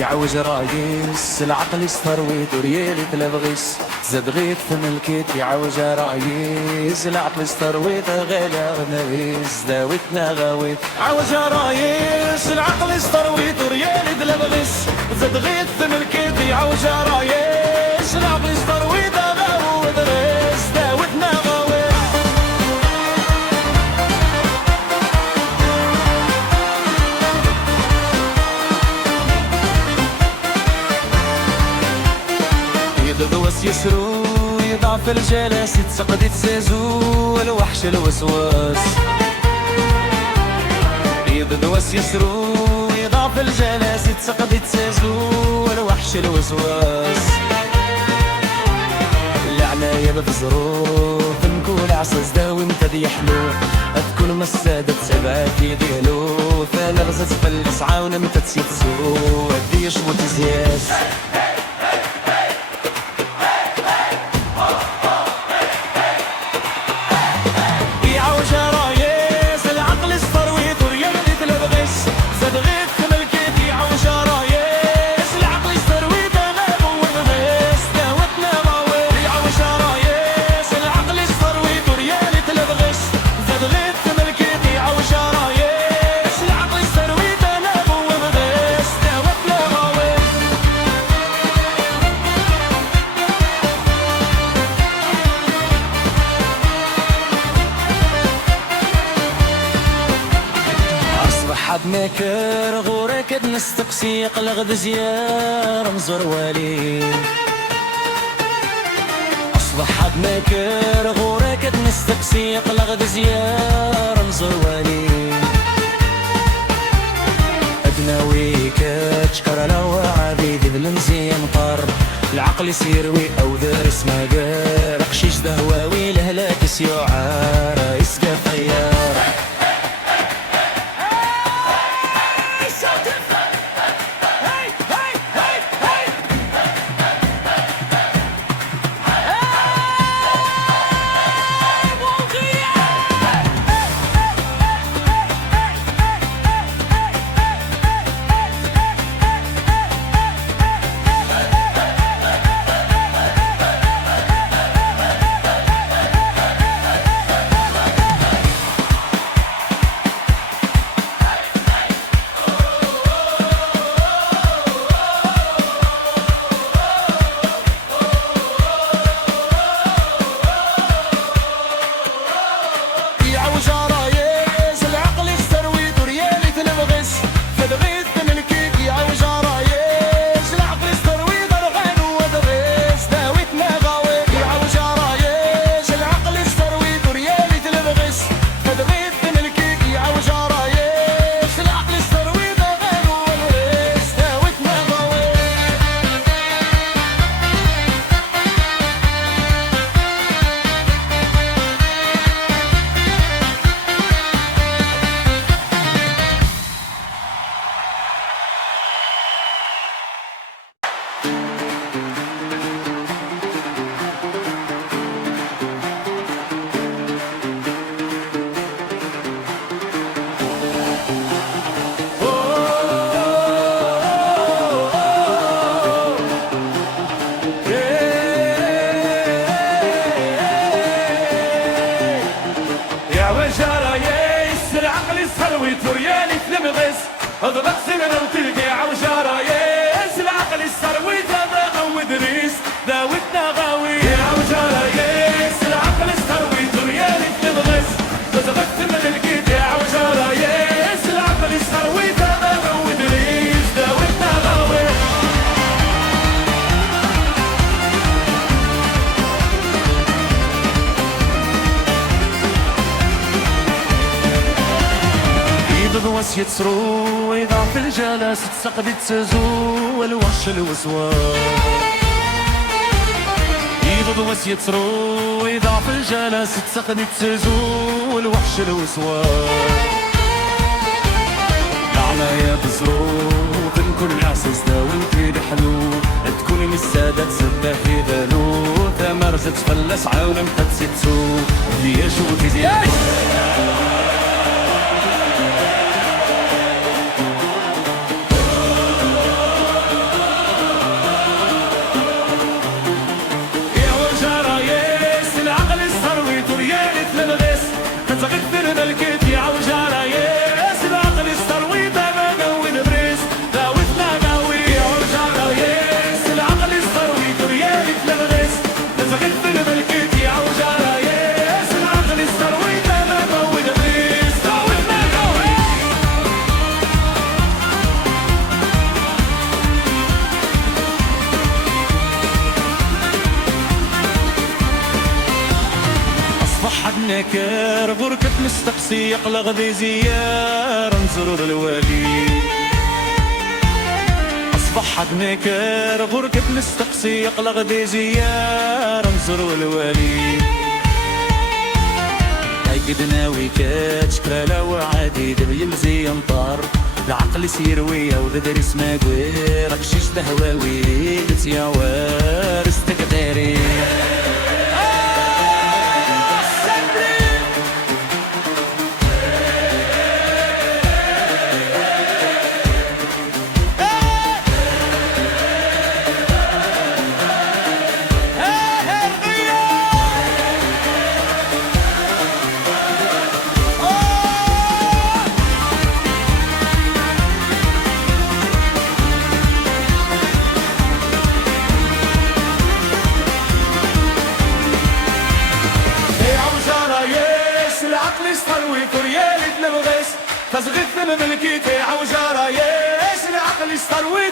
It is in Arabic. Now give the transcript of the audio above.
يعوج رايس العقل يسترويت وريالي تلبغيس زاد غيت في ملكيت يعوج رايس العقل يسترويت غالي غنبيس داوتنا غاويت عوج رايس العقل يسترويت وريالي تلبغيس زاد غيت في ملكيت يعوج رايس العقل يسترويت غاوي دريس داوتنا غاويت يدوس يسرو يضعف الجلس يتسقد يتسازو الوحش الوسواس يدوس يسرو يضعف الجلس يتسقد يتسازو الوحش الوسواس العناية بظروف نكون عصاص داوي متى يحلو تكون مسادة سبعة في ديالو ثاني غزة تفلس عاونة متى تسيتسو هدي يشمت زياس حد ماكر غورك نستقسي قلغ زيار مزور والي أصبح حد ماكر غورك نستقسي قلغ زيار مزور والي أدناويك تشكر لو عبيد بالمزيان طر العقل يسيروي أو دارس ما قال قشيش دهواوي لهلاك سيوعار يسقى خيار وريالي تلمغس اضرب سنة وتلقى عوجارة ياس العقل السروي هذا ودريس داوتنا غاوي يا عوجارة ياس العقل السروي وريالي تلمغس اضرب سنة لقيت يا عوجارة ياس العقل السروي هذا ودريس داوتنا غاوي ضواس يتسرو يضعف الجلس تسقد تسازو الوحش الوسواس ضواس يتسرو يضعف الجلس تسقد تسازو الوحش الوسواس العناية بظروف كل عساس داوي حلو تكون من السادة تسبح في ذالو ثمر تفلس عاونة متتسيتسو ليش وتزيد مكر غركة مستقصي يقلق ذي زيار نزور الوالي أصبح حد مكر غركة مستقصي يقلق ذي زيار نزور الوالي هيقدنا ويكات شكرا وعادي دبي يمزي ينطر العقل يسير ويا وذدر اسمه قوي راك شيش تهواوي قلت يا وارث تقدري يستروي كريالي تلبغيس تزغيث الملكي تاع وجارة ياس العقل يستروي